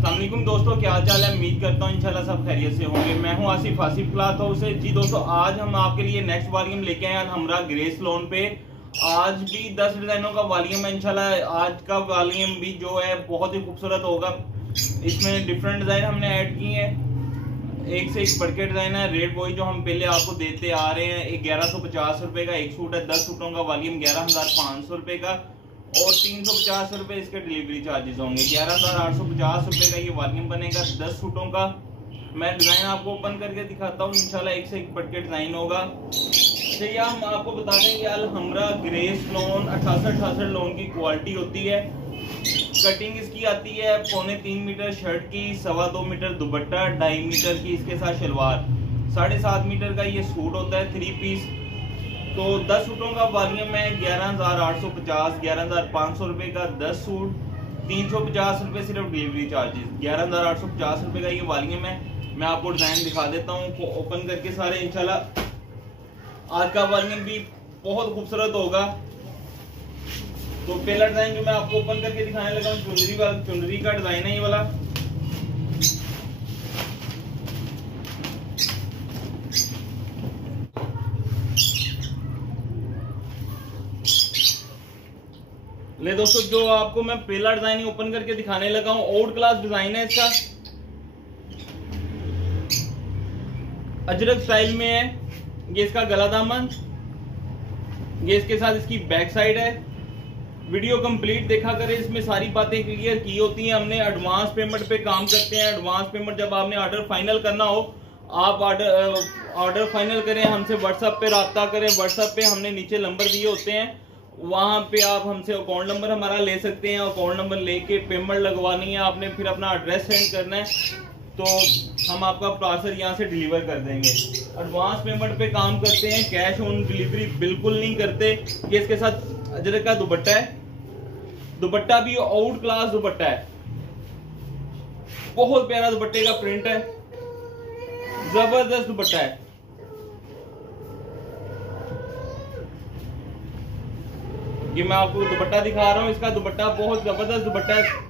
अस्सलाम वालेकुम दोस्तों, क्या हाल चाल है। उम्मीद करता हूँ इंशाल्लाह सब खैरियत से होंगे। मैं हूँ आसिफ क्लॉथ हाउस से। जी दोस्तों, आज हम आपके लिए नेक्स्ट वॉल्यूम लेके आए हमरा ग्रेस लोन पे। आज भी 10 डिजाइनों का वॉल्यूम है इंशाल्लाह। आज का वॉल्यूम भी जो है बहुत ही खूबसूरत होगा। इसमें डिफरेंट डिजाइन हमने ऐड किए हैं, एक से एक बढ़ के डिजाइन है। रेट वही जो हम पहले आपको देते आ रहे हैं। 1150 रुपए का एक सूट है। 10 सूटों का वॉल्यूम 11,500 रुपए का और 350 रुपए इसके डिलीवरी चार्जेस होंगे। 11,850 रुपए का ये वॉल्यूम बनेगा 10 सूटों का। मैं डिजाइन आपको ओपन करके दिखाता हूँ इंशाल्लाह। एक से एक बढ़ के डिजाइन होगा। चलिए हम आपको बता दें कि हमरा ग्रेस लोन 68 लोन की क्वालिटी होती है। कटिंग इसकी आती है 3.25 मीटर शर्ट की, 2.25 मीटर दुपट्टा, 2.5 मीटर की इसके साथ शलवार, 7.5 मीटर का ये सूट होता है 3 पीस। तो 10 सूटों का वॉल्यूम है 11,850, 11,500 रुपए का 10 सूट, 350 रुपए सिर्फ डिलीवरी चार्जेस। 11,850 रुपए का ये वॉल्यूम है। मैं आपको डिजाइन दिखा देता हूँ ओपन करके सारे इंशाल्लाह। आज का वॉल्यूम भी बहुत खूबसूरत होगा। तो पहला डिजाइन जो मैं आपको ओपन करके दिखाने लगा हूँ चुनरी का डिजाइन है ये वाला। ले दोस्तों, जो आपको मैं पहला डिजाइन ओपन करके दिखाने लगा हूं, ओल्ड क्लास डिजाइन है इसका। अजरक स्टाइल में है। ये इसका गला दामन, ये इसके साथ इसकी बैक साइड है। वीडियो कंप्लीट देखा करें, इसमें सारी बातें क्लियर की होती हैं हमने। एडवांस पेमेंट पे काम करते हैं। एडवांस पेमेंट जब आपने ऑर्डर फाइनल करना हो, आप ऑर्डर फाइनल करें, हमसे व्हाट्सएप पे रब्ता करें। व्हाट्सएप पे हमने नीचे नंबर दिए होते हैं, वहां पे आप हमसे अकाउंट नंबर हमारा ले सकते हैं। अकाउंट नंबर लेके पेमेंट लगवानी है आपने, फिर अपना एड्रेस सेंड करना है, तो हम आपका पार्सल यहाँ से डिलीवर कर देंगे। एडवांस पेमेंट पे काम करते हैं, कैश ऑन डिलीवरी बिल्कुल नहीं करते। ये इसके साथ अजरक का दुपट्टा है। दुपट्टा भी आउट क्लास दुपट्टा है, बहुत प्यारा दुपट्टे का प्रिंट है, जबरदस्त दुपट्टा है। ये मैं आपको दुपट्टा दिखा रहा हूँ, इसका दुपट्टा बहुत जबरदस्त दुपट्टा है।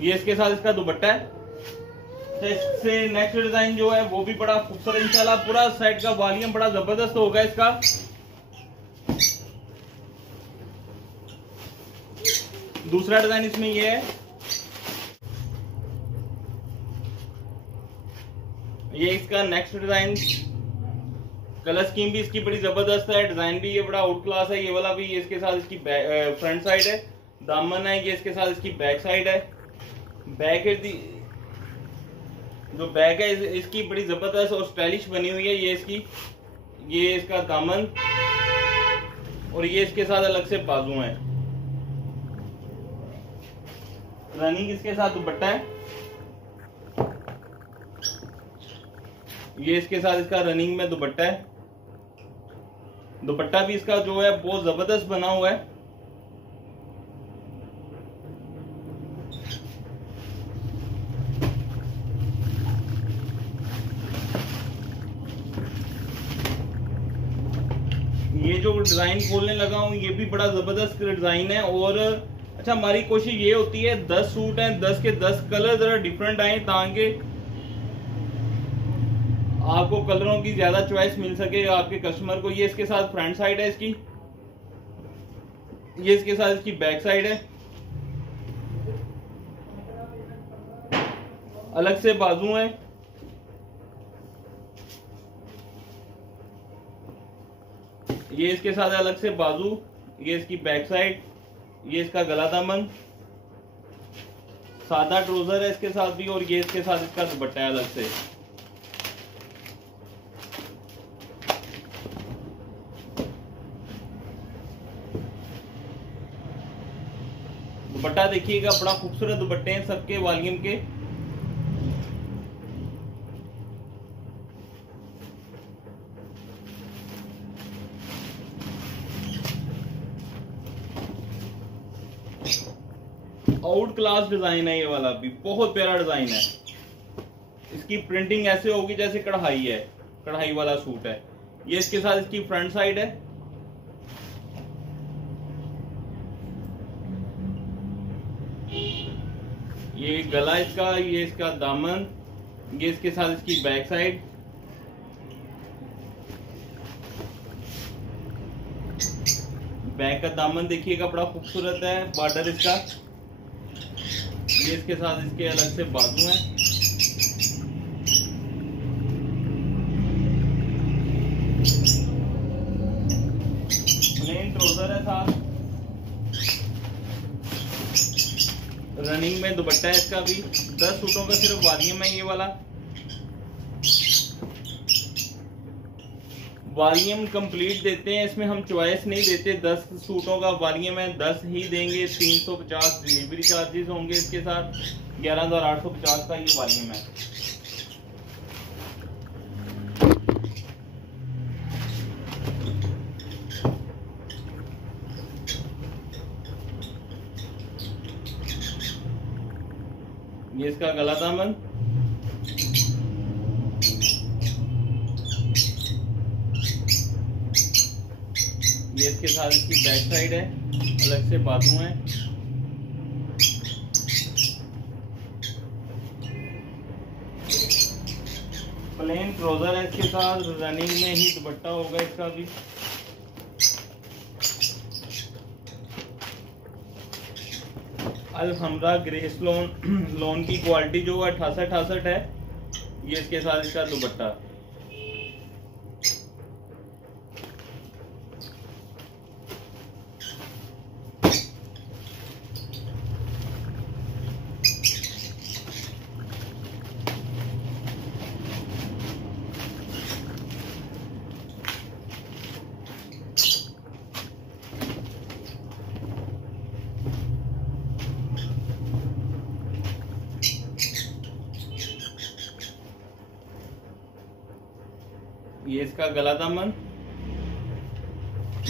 ये इसके साथ इसका दुपट्टा है। इससे नेक्स्ट डिजाइन जो है वो भी बड़ा खूबसूरत इंशाल्लाह। पूरा सेट का वॉल्यूम बड़ा जबरदस्त होगा इसका। दूसरा डिजाइन इसमें ये है। ये इसका नेक्स्ट डिजाइन, कलर स्कीम भी इसकी बड़ी जबरदस्त है। डिजाइन भी ये बड़ा आउट क्लास है। ये वाला भी ये इसके साथ इसकी फ्रंट साइड है, दामन है। ये इसके साथ इसकी बैक साइड है। बैक जो बैक है इसकी बड़ी जबरदस्त और स्टाइलिश बनी हुई है। ये इसका दामन और ये इसके साथ अलग से बाजू है। रनिंग इसके साथ दुपट्टा है। ये इसके साथ इसका रनिंग में दुपट्टा है। दुपट्टा भी इसका जो है बहुत जबरदस्त बना हुआ है। ये जो डिजाइन खोलने लगा हूं, ये भी बड़ा जबरदस्त डिजाइन है। और अच्छा, हमारी कोशिश ये होती है 10 सूट हैं, 10 के 10 कलर जरा डिफरेंट आए, ताकि आपको कलरों की ज्यादा चॉइस मिल सके आपके कस्टमर को। ये इसके साथ फ्रंट साइड है इसकी, ये इसके साथ इसकी बैक साइड है, अलग से बाजू है। ये इसके साथ अलग से बाजू, ये इसकी बैक साइड, ये इसका गला दामन, सादा ट्राउजर है इसके साथ भी, और ये इसके साथ इसका दुपट्टा है अलग से। दुपट्टा देखिएगा, बड़ा खूबसूरत दुपट्टे हैं सबके वॉल्यूम के। आउट क्लास डिजाइन है ये वाला भी, बहुत प्यारा डिजाइन है। इसकी प्रिंटिंग ऐसे होगी जैसे कढ़ाई है, कढ़ाई वाला सूट है। ये इसके साथ इसकी फ्रंट साइड है। ये गला इसका, ये इसका दामन, ये इसके साथ इसकी बैक साइड। बैक का दामन देखिएगा बड़ा खूबसूरत है, बॉर्डर इसका। ये इसके साथ इसके अलग से बाजू हैं। प्लेन ट्राउजर है साथ। रनिंग में दुपट्टा है इसका भी। 10 सूटों का सिर्फ वॉल्यूम है ये वाला। वॉल्यूम कंप्लीट देते हैं, इसमें हम चॉइस नहीं देते। 10 सूटों का वॉल्यूम है, 10 ही देंगे। 350 डिलीवरी चार्जेस होंगे इसके साथ। 11,850 का ये वॉल्यूम है। ये इसका गला दामन। ये इसके साथ इसकी बैक साइड है, अलग से बाजू है। प्लेन ट्राउजर है इसके साथ। रनिंग में ही दुपट्टा होगा इसका भी। अलहमरा ग्रेस लोन की क्वालिटी जो है 68 है। ये इसके साथ इसका दुपट्टा। ये इसका गला दामन,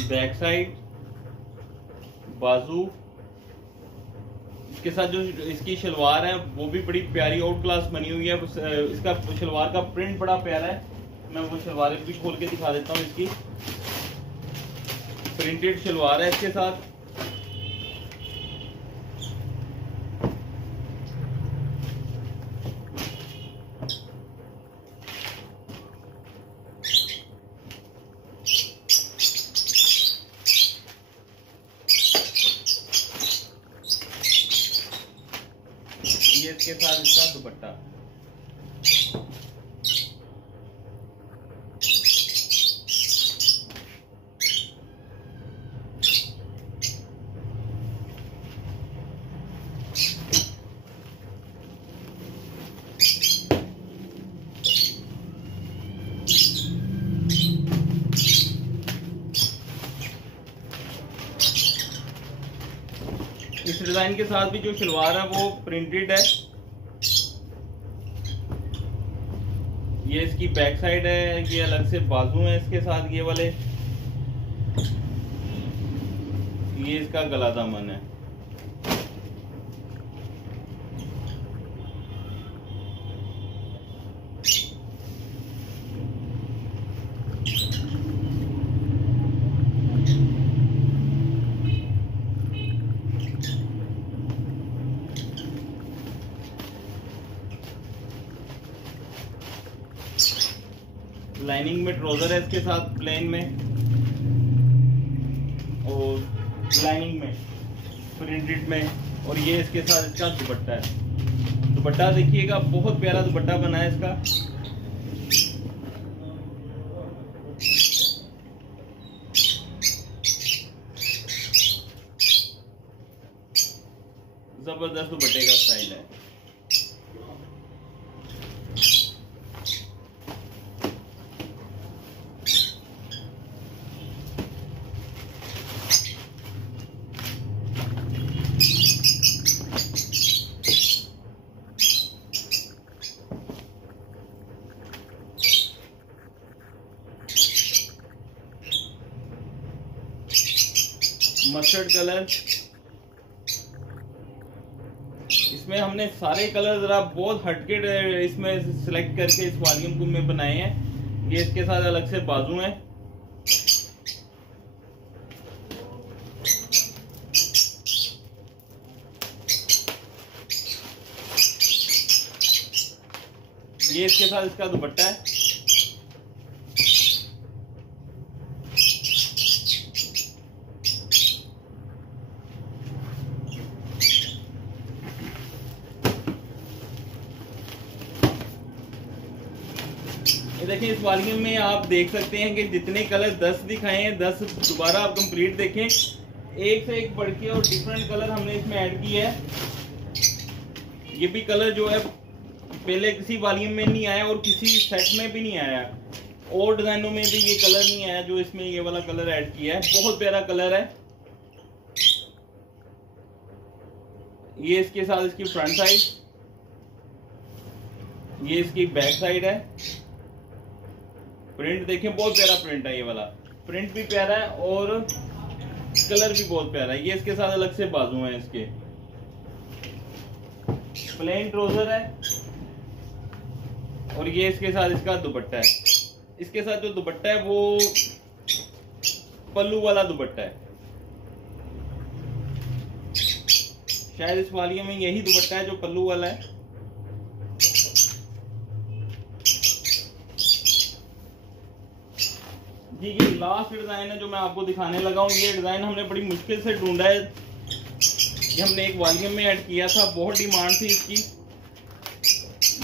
बैक साइड, बाजू। इसके साथ जो इसकी शलवार है वो भी बड़ी प्यारी आउट क्लास बनी हुई है। इसका शलवार का प्रिंट बड़ा प्यारा है। मैं वो शलवार भी खोल के दिखा देता हूँ। इसकी प्रिंटेड शलवार है इसके साथ। ये इसके साथ इसका दुपट्टा। इस डिजाइन के साथ भी जो शलवार है वो प्रिंटेड है। ये इसकी बैक साइड है, ये अलग से बाजू है इसके साथ ये वाले। ये इसका गला दामन है। लाइनिंग में ट्राउजर है इसके साथ प्लेन में, और लाइनिंग में प्रिंटेड में। और ये इसके साथ इसका दुपट्टा है। दुपट्टा देखिएगा बहुत प्यारा दुपट्टा बना है इसका। जबरदस्त दुपट्टे का स्टाइल है। मस्टर्ड कलर, इसमें हमने सारे कलर जरा बहुत हटके इसमें सिलेक्ट करके इस वॉल्यूम को में बनाए हैं। ये इसके साथ अलग से बाजू हैं। ये इसके साथ इसका दुपट्टा है। ये देखिए, इस वॉल्यूम में आप देख सकते हैं कि जितने कलर 10 दिखाए हैं 10 दोबारा आप कंप्लीट देखें, एक से एक बढ़ के और डिफरेंट कलर हमने इसमें ऐड किया है। ये भी कलर जो है पहले किसी वॉल्यूम में नहीं आया और किसी सेट में भी नहीं आया, और डिजाइनों में भी ये कलर नहीं आया जो इसमें ये वाला कलर ऐड किया है। बहुत प्यारा कलर है। ये इसके साथ इसकी फ्रंट साइड, ये इसकी बैक साइड है। प्रिंट देखें, बहुत प्यारा प्रिंट है। ये वाला प्रिंट भी प्यारा है और कलर भी बहुत प्यारा है। ये इसके साथ अलग से बाजू हैं इसके। प्लेन ट्राउजर है और ये इसके साथ इसका दुपट्टा है। इसके साथ जो दुपट्टा है वो पल्लू वाला दुपट्टा है। शायद इस वालिया में यही दुपट्टा है जो पल्लू वाला है। जी, ये लास्ट डिजाइन है जो मैं आपको दिखाने लगा हूँ। ये डिजाइन हमने बड़ी मुश्किल से ढूंढा है। ये हमने एक वॉल्यूम में ऐड किया था, बहुत डिमांड थी इसकी,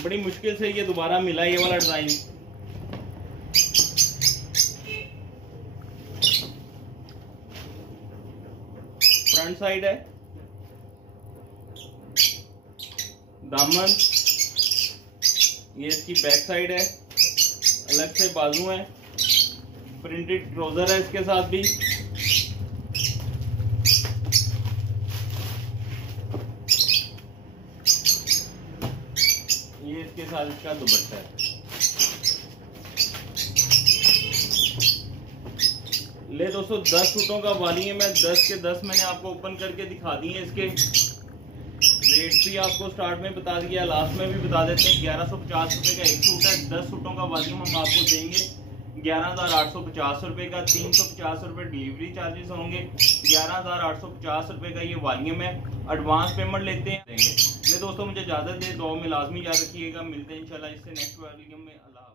बड़ी मुश्किल से ये दोबारा मिला ये वाला डिजाइन। फ्रंट साइड है, दामन, ये इसकी बैक साइड है, अलग से बाजू है, प्रिंटेड ट्राउजर है इसके साथ भी। ये इसके साथ इसका दुपट्टा है। ले दोस्तों, 10 सूटों का वॉल्यूम है। 10 के 10 मैंने आपको ओपन करके दिखा दिए। इसके रेट भी आपको स्टार्ट में बता दिया, लास्ट में भी बता देते हैं। 1150 रुपए का एक सूट है। 10 सूटों का वॉल्यूम हम आपको देंगे 11,850 रुपए का। 350 रुपए डिलीवरी चार्जेस होंगे। 11,850 रुपए का ये वॉल्यूम है। एडवांस पेमेंट लेते हैं, देंगे। ये दोस्तों मुझे इजाजत दे, दुआ में लाजमी याद रखिएगा। मिलते हैं इंशाल्लाह इससे नेक्स्ट वॉल्यूम में। अल्लाह।